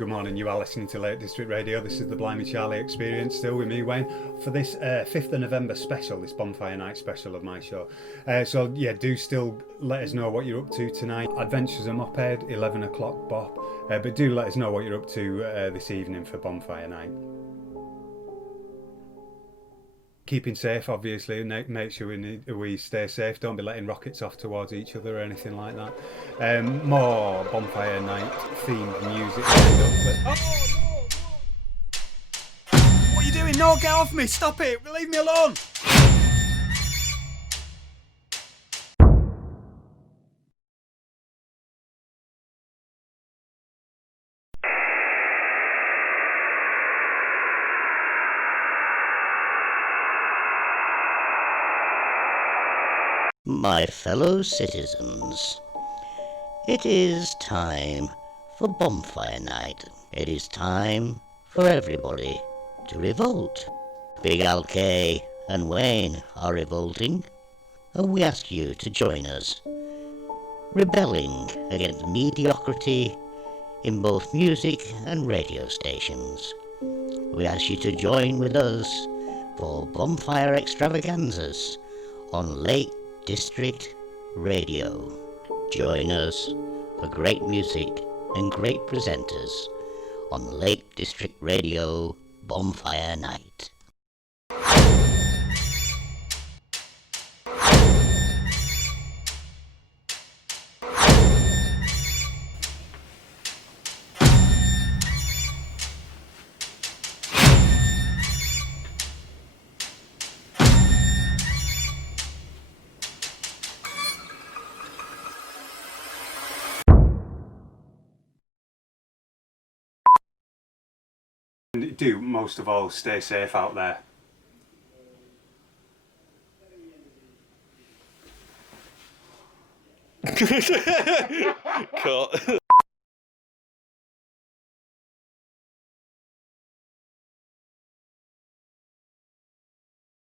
Good morning, you are listening to Lake District Radio. This is the Blimey Charlie Experience, still with me, Wayne, for this 5th of November special, this Bonfire Night Special of my show. So yeah, do still let us know what you're up to tonight. Adventures of Moped, 11 o'clock bop, but do let us know what you're up to this evening for Bonfire Night. Keeping safe, obviously, make sure we stay safe. Don't be letting rockets off towards each other or anything like that. More Bonfire Night themed music. Oh, no! What are you doing? No, get off me! Stop it! Leave me alone! My fellow citizens, it is time for Bonfire Night. It is time for everybody to revolt. Big Al K and Wayne are revolting, and we ask you to join us, rebelling against mediocrity in both music and radio stations. We ask you to join with us for bonfire extravaganzas on Lake District Radio. Join us for great music and great presenters on Lake District Radio Bonfire Night. Do most of all stay safe out there. Cut.